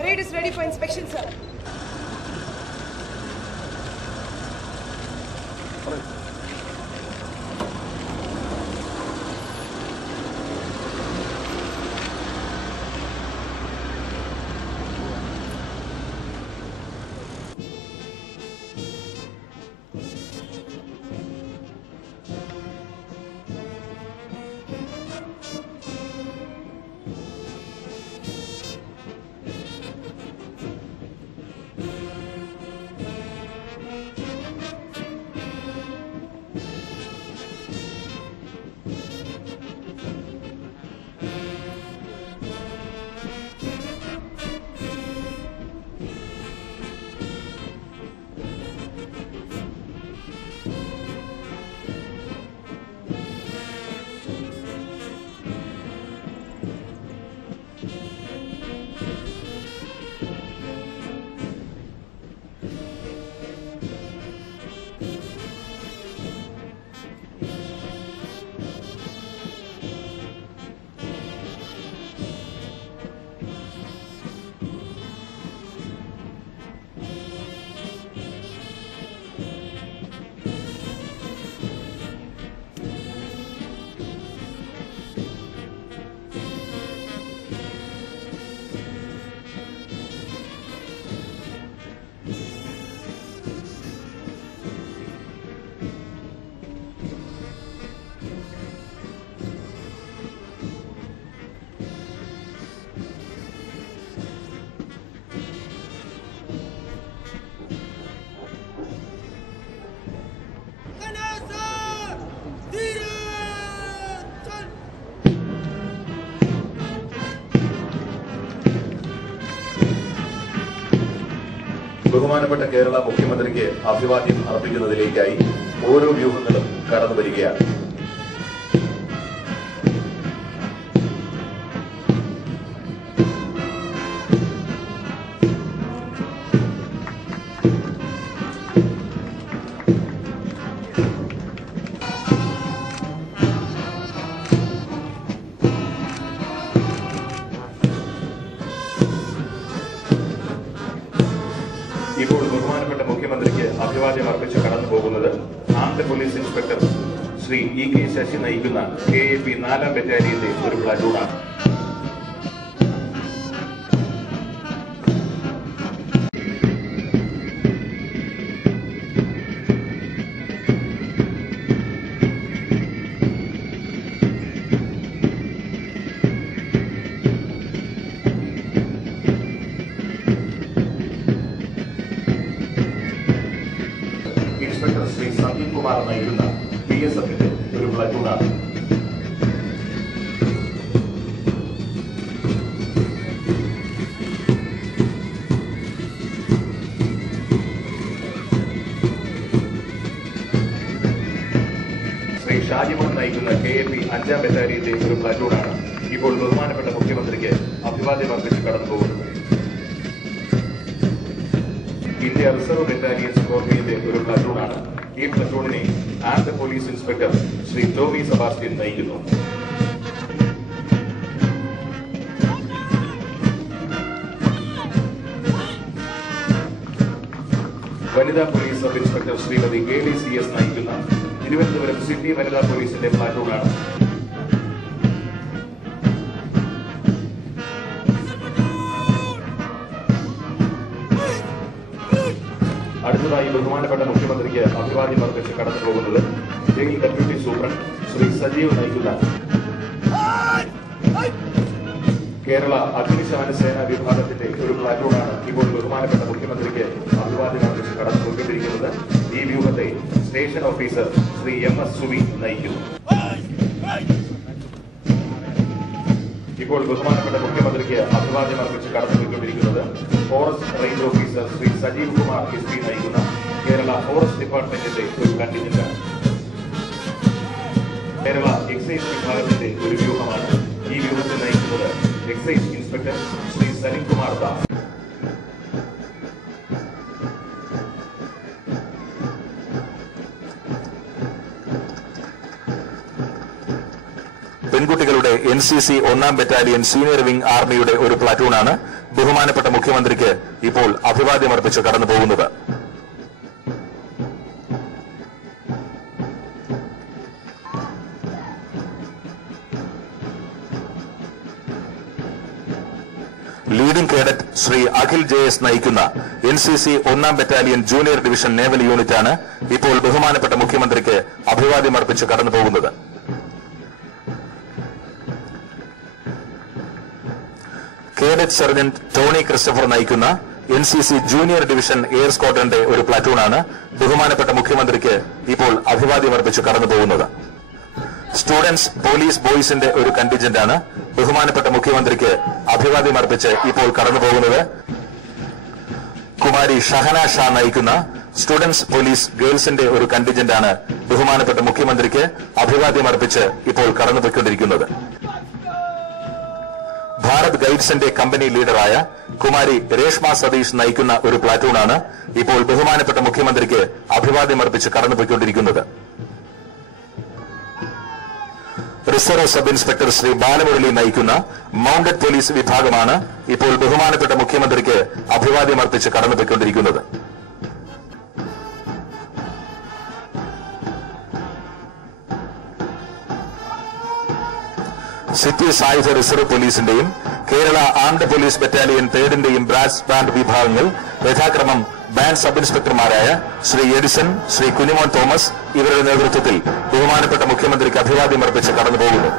Parade is ready for inspection, sir. ബഹുമാനപ്പെട്ട കേരള മുഖ്യമന്ത്രിക്ക് അഭിവാദ്യം അർപ്പിക്കുന്നതിലേക്കായി ഓരോ വ്യൂഹങ്ങളും കടന്നു വരികയാണ്. ഇപ്പോൾ ബഹുമാനപ്പെട്ട മുഖ്യമന്ത്രിക്ക് അഭിവാദ്യം അർപ്പിച്ച് കടന്നു പോകുന്നത് armed police inspector Shri EK Sasi നയിക്കുന്ന KAP 4ാം ബറ്റാലിയന്റെ ഒരു പ്ലാറ്റൂണാണ്. ഇൻസ്പെക്ടർ ശ്രീ സന്ദീപ് കുമാർ നയിക്കുന്ന BSFന്റെ ഒരു പ്ലാറ്റൂണാണ്. ശ്രീ ഷാജിമോൻ നയിക്കുന്ന KAP 5ാം ബറ്റാലിയന്റെ ഒരു പ്ലാറ്റൂണാണ് ഇപ്പോൾ ബഹുമാനപ്പെട്ട മുഖ്യമന്ത്രിക്ക് അഭിവാദ്യം അർപ്പിച്ച് കടന്നു പോകുന്നത്. ഇന്ത്യ റിസർവ് ബറ്റാലിയൻ സ്കോർപിയന്റെ ഒരു പ്ലാറ്റൂണാണ്. ഈ പ്ലാറ്റൂണിനെ armed police inspector Shri Tommy Sebastian നയിക്കുന്നു. വനിതാ police sub inspector Shrimati Geli CS നയിക്കുന്ന തിരുവനന്തപുരം സിറ്റി വനിതാ പോലീസിന്റെ പ്ലാറ്റൂണാണ്. അടുത്തതായി ബഹുമാനപ്പെട്ട മുഖ്യമന്ത്രിക്ക് അഭിവാദ്യം അർപ്പിച്ച് കടന്നു പോകുന്നത് jail deputy superintendent Shri Sajeev നയിക്കുന്ന കേരള അഗ്നിശമന സേനാ വിഭാഗത്തിന്റെ ഒരു പ്ലാറ്റൂണാണ് ഇപ്പോൾ ബഹുമാനപ്പെട്ട മുഖ്യമന്ത്രിക്ക് അഭിവാദ്യം അർപ്പിച്ച് കടന്നു പോയിക്കൊണ്ടിരിക്കുന്നത്. ഈ വ്യൂഹത്തെ station officer Shri MS Suvi നയിക്കുന്നു. ഇപ്പോൾ ബഹുമാനപ്പെട്ട മുഖ്യമന്ത്രിക്ക് അഭിവാദ്യം അർപ്പിച്ച് കടന്നുപോയിക്കൊണ്ടിരിക്കുന്നത് forest range officer Shri Sajeev Kumar SP നയിക്കുന്ന കേരള ഫോറസ്റ്റ് ഡിപ്പാർട്ട്മെന്റിന്റെ ഒരു കണ്ടിജന്റാണ്. കേരള എക്സൈസ് വിഭാഗത്തിന്റെ ഒരു വ്യൂഹമാണ്. ഈ വ്യൂഹത്തെ നയിക്കുന്നത് എക്സൈസ് ഇൻസ്പെക്ടർ ശ്രീ സലിം കുമാർ ദാസ്. പെൺകുട്ടികളുടെ NCC 1ാം ബറ്റാലിയൻ സീനിയർ വിംഗ് ആർമിയുടെ ഒരു പ്ലാറ്റൂണാണ് ബഹുമാനപ്പെട്ട മുഖ്യമന്ത്രിക്ക് ഇപ്പോൾ അഭിവാദ്യമർപ്പിച്ച് കടന്നു പോകുന്നത്. Leading cadet Shri Akhil JS നയിക്കുന്ന NCC 1ാം battalion junior division naval യൂണിറ്റാണ് ഇപ്പോൾ ബഹുമാനപ്പെട്ട മുഖ്യമന്ത്രിക്ക് അഭിവാദ്യമർപ്പിച്ച് കടന്നു പോകുന്നത്. കേഡറ്റ് സർജന്റ് ടോണി ക്രിസ്റ്റഫർ നയിക്കുന്ന NCC ജൂനിയർ ഡിവിഷൻ എയർ സ്ക്വാഡ്രന്റെ ഒരു പ്ലാറ്റൂണാണ് ബഹുമാനപ്പെട്ട മുഖ്യമന്ത്രിക്ക് ഇപ്പോൾ അഭിവാദ്യമർപ്പിച്ച് കടന്നു പോകുന്നത്. സ്റ്റുഡൻസ് പോലീസ് ബോയ്സിന്റെ ഒരു കണ്ടിജന്റാണ് ബഹുമാനപ്പെട്ട മുഖ്യമന്ത്രിക്ക് അഭിവാദ്യമർപ്പിച്ച് ഇപ്പോൾ കടന്നു പോകുന്നത്. കുമാരി ഷഹന ഷാ നയിക്കുന്ന സ്റ്റുഡൻസ് പോലീസ് ഗേൾസിന്റെ ഒരു കണ്ടിജന്റാണ് ബഹുമാനപ്പെട്ട മുഖ്യമന്ത്രിക്ക് അഭിവാദ്യമർപ്പിച്ച് ഇപ്പോൾ കടന്നുപോയിക്കൊണ്ടിരിക്കുന്നത്. ഭാരത് ഗൈഡ്സിന്റെ കമ്പനി ലീഡറായ കുമാരി രേഷ്മ സതീഷ് നയിക്കുന്ന ഒരു പ്ലാറ്റൂണാണ് ഇപ്പോൾ ബഹുമാനപ്പെട്ട മുഖ്യമന്ത്രിക്ക് അഭിവാദ്യമർപ്പിച്ച് കടന്നുപോയിക്കൊണ്ടിരിക്കുന്നത്. Reserve sub inspector Shri Balamurali നയിക്കുന്ന മൌണ്ടഡ് പോലീസ് വിഭാഗമാണ് ഇപ്പോൾ ബഹുമാനപ്പെട്ട മുഖ്യമന്ത്രിക്ക് അഭിവാദ്യമർപ്പിച്ച് കടന്നുപോയിക്കൊണ്ടിരിക്കുന്നത്. സിറ്റി സായുധ റിസർവ് പോലീസിന്റെയും കേരള ആംഡ് പോലീസ് ബറ്റാലിയൻ 3ന്റെയും ബ്രാസ് ബാൻഡ് വിഭാഗങ്ങൾ യഥാക്രമം ബാൻഡ് സബ് ഇൻസ്പെക്ടർമാരായ ശ്രീ എഡിസൺ, ശ്രീ കുഞ്ഞിമോൻ തോമസ് ഇവരുടെ നേതൃത്വത്തിൽ ബഹുമാനപ്പെട്ട മുഖ്യമന്ത്രിക്ക് അഭിവാദ്യമർപ്പിച്ച് കടന്നുപോകുന്നു.